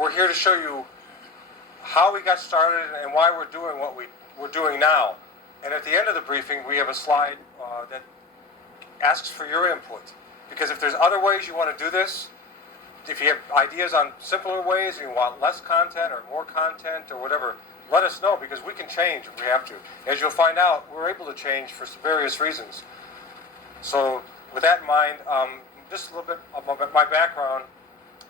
we're here to show you how we got started and why we're doing what we're doing now. And at the end of the briefing, we have a slide that asks for your input. Because if there's other ways you want to do this, if you have ideas on simpler ways, you want less content or more content or whatever, let us know, because we can change if we have to. As you'll find out, we're able to change for various reasons. So with that in mind, just a little bit about my background.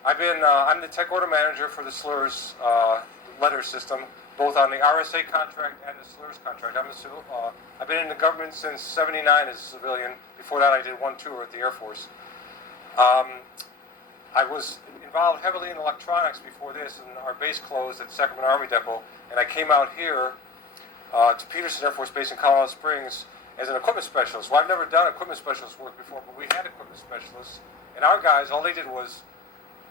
I'm the tech order manager for the SLRS letter system, both on the RSA contract and the SLRS contract. I've been in the government since '79 as a civilian. Before that, I did one tour at the Air Force. I was involved heavily in electronics before this, and our base closed at Sacramento Army Depot, and I came out here to Peterson Air Force Base in Colorado Springs as an equipment specialist. Well, I've never done equipment specialist work before, but we had equipment specialists, and our guys, all they did was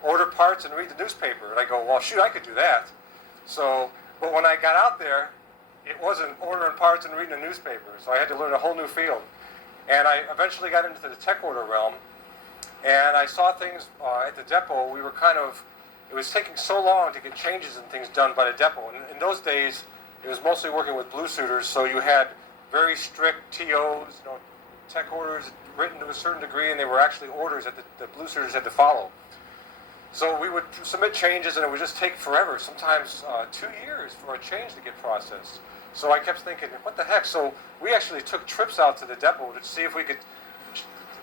order parts and read the newspaper. And I go, well, shoot, I could do that. So, but when I got out there, it wasn't ordering parts and reading the newspaper, so I had to learn a whole new field. And I eventually got into the tech order realm, and I saw things at the depot. It was taking so long to get changes and things done by the depot. And in those days, it was mostly working with blue suiters, so you had very strict TOs, tech orders written to a certain degree, and they were actually orders that the blue suiters had to follow. So we would submit changes, and it would just take forever, sometimes 2 years for a change to get processed. So I kept thinking, what the heck? So we actually took trips out to the depot to see if we could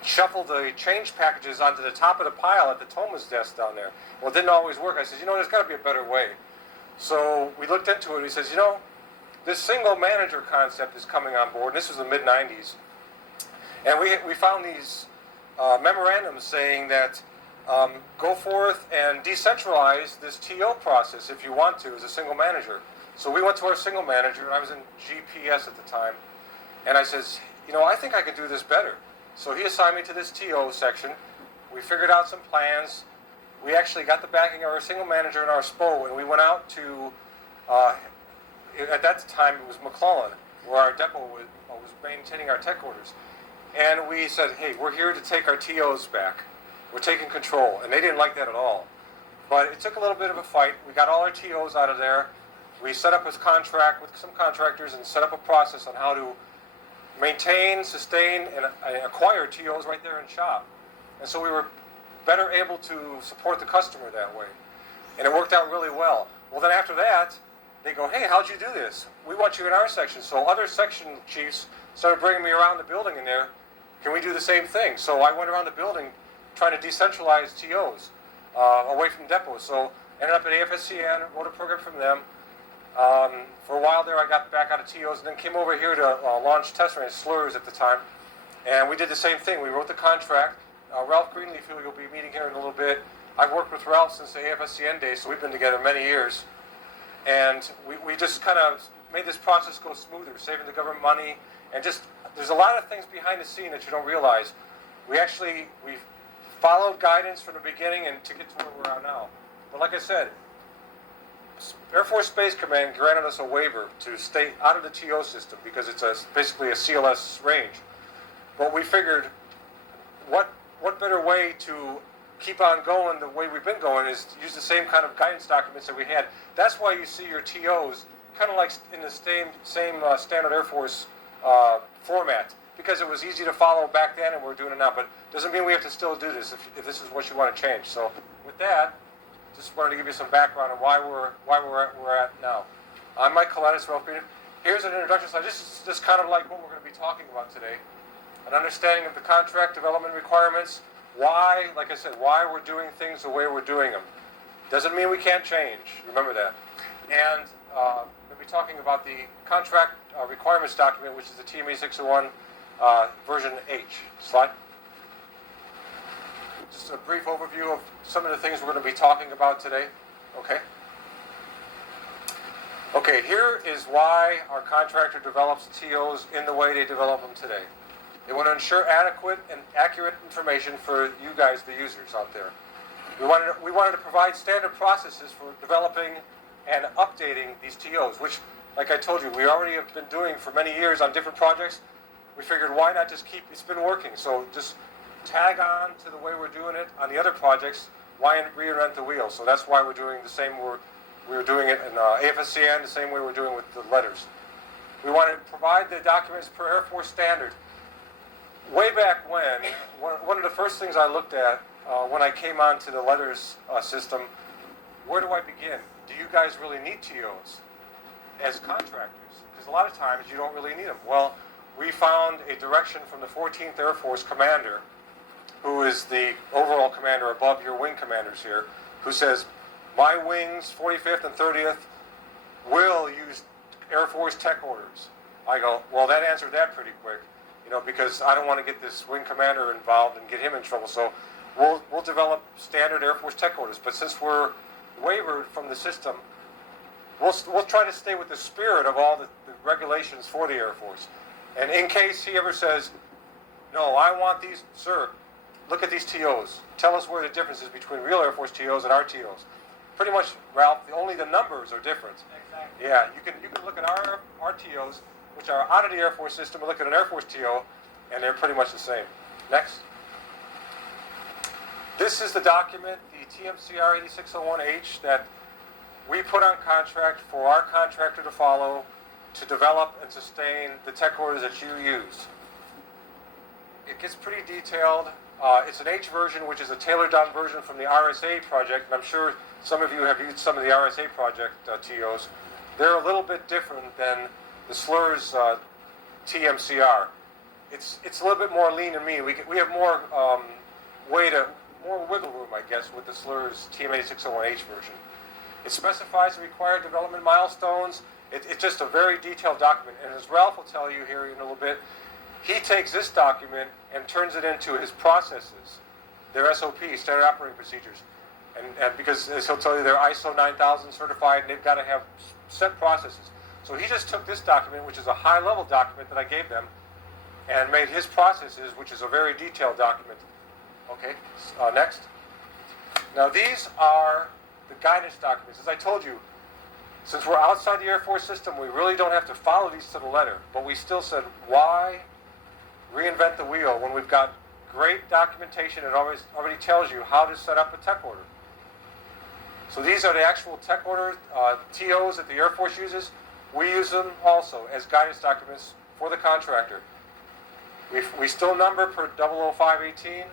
shuffle the change packages onto the top of the pile at the TOMA's desk down there. Well, it didn't always work. I said, there's got to be a better way. So we looked into it, and he says, this single manager concept is coming on board, and this was the mid-'90s. And we found these memorandums saying that go forth and decentralize this TO process if you want to as a single manager. So we went to our single manager, and I was in GPS at the time, and I says, I think I could do this better. So he assigned me to this TO section. We figured out some plans. We actually got the backing of our single manager and our SPO, and we went out to, at that time it was McClellan, where our depot was maintaining our tech orders. And we said, hey, we're here to take our TOs back. We're taking control. And they didn't like that at all. But it took a little bit of a fight. We got all our TOs out of there. We set up a contract with some contractors and set up a process on how to maintain, sustain, and acquire TOs right there in shop. And so we were better able to support the customer that way. And it worked out really well. Well, then after that, they go, hey, how'd you do this? We want you in our section. So other section chiefs started bringing me around the building in there. Can we do the same thing? So I went around the building trying to decentralize TOs away from depots. So ended up at AF SLRS, wrote a program from them. For a while there, I got back out of TOs and then came over here to launch test range SLRS at the time. And we did the same thing. We wrote the contract. Ralph Greenleaf, who you'll be meeting here in a little bit, I've worked with Ralph since the AF SLRS days, so we've been together many years. And we just kind of made this process go smoother, saving the government money. And just, there's a lot of things behind the scene that you don't realize. We followed guidance from the beginning and to get to where we are now. But like I said, Air Force Space Command granted us a waiver to stay out of the TO system because it's basically a CLS range. But we figured, what better way to keep on going the way we've been going is to use the same kind of guidance documents that we had. That's why you see your TOs kind of like in the same standard Air Force format, because it was easy to follow back then and we're doing it now. But doesn't mean we have to still do this if this is what you want to change. So with that, just wanted to give you some background on why we're at now. I'm Mike Colettis, Ralph Greenleaf. Here's an introduction slide. This is just kind of like what we're going to be talking about today. An understanding of the contract development requirements, why, like I said, why we're doing things the way we're doing them. Doesn't mean we can't change, remember that. And we'll be talking about the contract requirements document, which is the TME 601 version H. Slide. Just a brief overview of some of the things we're going to be talking about today. Okay, here is why our contractor develops TOs in the way they develop them today. They want to ensure adequate and accurate information for you guys, the users out there. We wanted to provide standard processes for developing and updating these TOs, which, like I told you, we already have been doing for many years on different projects. We figured, why not just keep, it's been working, so just tag on to the way we're doing it on the other projects why reinvent the wheel? So that's why we're doing the same. We were doing it in AF SLRS the same way we're doing with the letters. We want to provide the documents per Air Force standard. Way back when, one of the first things I looked at when I came onto the letters system, where do I begin? Do you guys really need TOs as contractors? Because a lot of times you don't really need them. Well, we found a direction from the 14th Air Force commander, who is the overall commander above your wing commanders here, who says, my wings, 45th and 30th, will use Air Force tech orders. I go, well, that answered that pretty quick, because I don't want to get this wing commander involved and get him in trouble. So we'll develop standard Air Force tech orders. But since we're wavered from the system, we'll try to stay with the spirit of all the regulations for the Air Force. And in case he ever says, no, I want these, sir, look at these TOs. Tell us where the difference is between real Air Force TOs and our TOs. Pretty much, Ralph, only the numbers are different. Exactly. Yeah, you can look at our TOs, which are out of the Air Force system, and look at an Air Force TO, and they're pretty much the same. Next. This is the document, the TMCR 8601H, that we put on contract for our contractor to follow to develop and sustain the tech orders that you use. It gets pretty detailed. It's an H version, which is a tailored-down version from the RSA project, and I'm sure some of you have used some of the RSA project TOs. They're a little bit different than the SLRS TMCR. It's a little bit more lean and mean. We have more more wiggle room, I guess, with the SLRS TM8601H version. It specifies the required development milestones. It's just a very detailed document, and as Ralph will tell you here in a little bit, he takes this document and turns it into his processes, their SOPs, standard operating procedures. And because, as he'll tell you, they're ISO 9000 certified, and they've got to have set processes. So he just took this document, which is a high-level document that I gave them, and made his processes, which is a very detailed document. Okay, next. Now these are the guidance documents. As I told you, since we're outside the Air Force system, we really don't have to follow these to the letter. But we still said, why reinvent the wheel when we've got great documentation that already tells you how to set up a tech order? So these are the actual tech order TOs that the Air Force uses. We use them also as guidance documents for the contractor. We still number per 00518.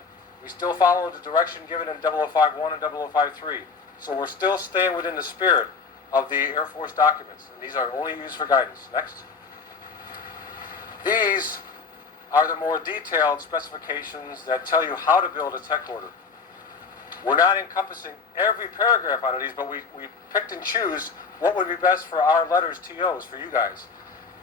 We still follow the direction given in 0051 and 0053. So we're still staying within the spirit of the Air Force documents. And these are only used for guidance. Next. These are the more detailed specifications that tell you how to build a tech order. We're not encompassing every paragraph out of these, but we picked and choose what would be best for our letters TOs for you guys.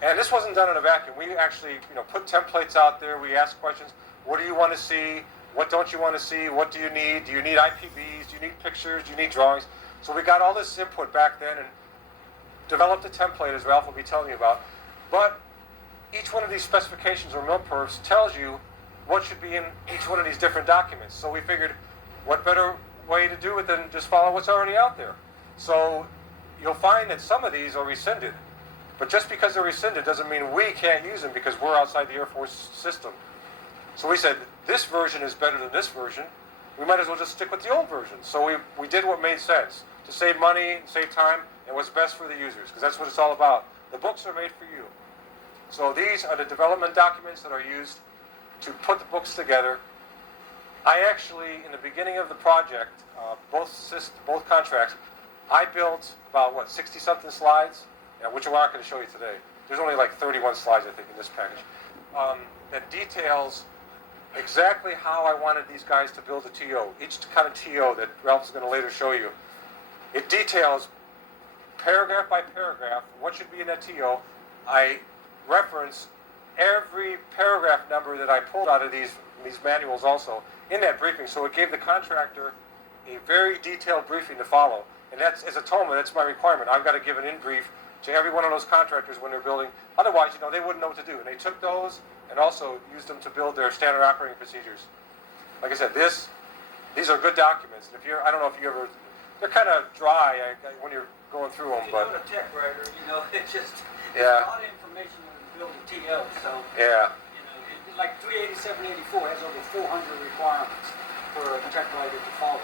And this wasn't done in a vacuum. We actually, put templates out there. We asked questions. What do you want to see? What don't you want to see? What do you need? Do you need IPBs? Do you need pictures? Do you need drawings? So we got all this input back then and developed a template, as Ralph will be telling you about. But each one of these specifications or MIL-PERFs tells you what should be in each one of these different documents. So we figured, what better way to do it than just follow what's already out there? So you'll find that some of these are rescinded. But just because they're rescinded doesn't mean we can't use them because we're outside the Air Force system. So we said, this version is better than this version. We might as well just stick with the old version. So we did what made sense to save money, save time, and what's best for the users, because that's what it's all about. The books are made for you. So these are the development documents that are used to put the books together. I actually, in the beginning of the project, both contracts, I built about, 60-something slides, which we're not going to show you today. There's only like 31 slides, I think, in this package, that details exactly how I wanted these guys to build a TO. Each kind of TO that Ralph is going to later show you. It details paragraph by paragraph what should be in that TO. I reference every paragraph number that I pulled out of these manuals also in that briefing. So it gave the contractor a very detailed briefing to follow. And that's, as a TOMA, that's my requirement. I've got to give an in-brief to every one of those contractors when they're building. Otherwise, they wouldn't know what to do. And they took those and also used them to build their standard operating procedures. Like I said, these are good documents. And I don't know if you ever, they're kind of dry when you're going through them. But a tech writer, it's just yeah. a lot of information when you build a TO. So yeah. Like 38784 has over 400 requirements for a tech writer to follow.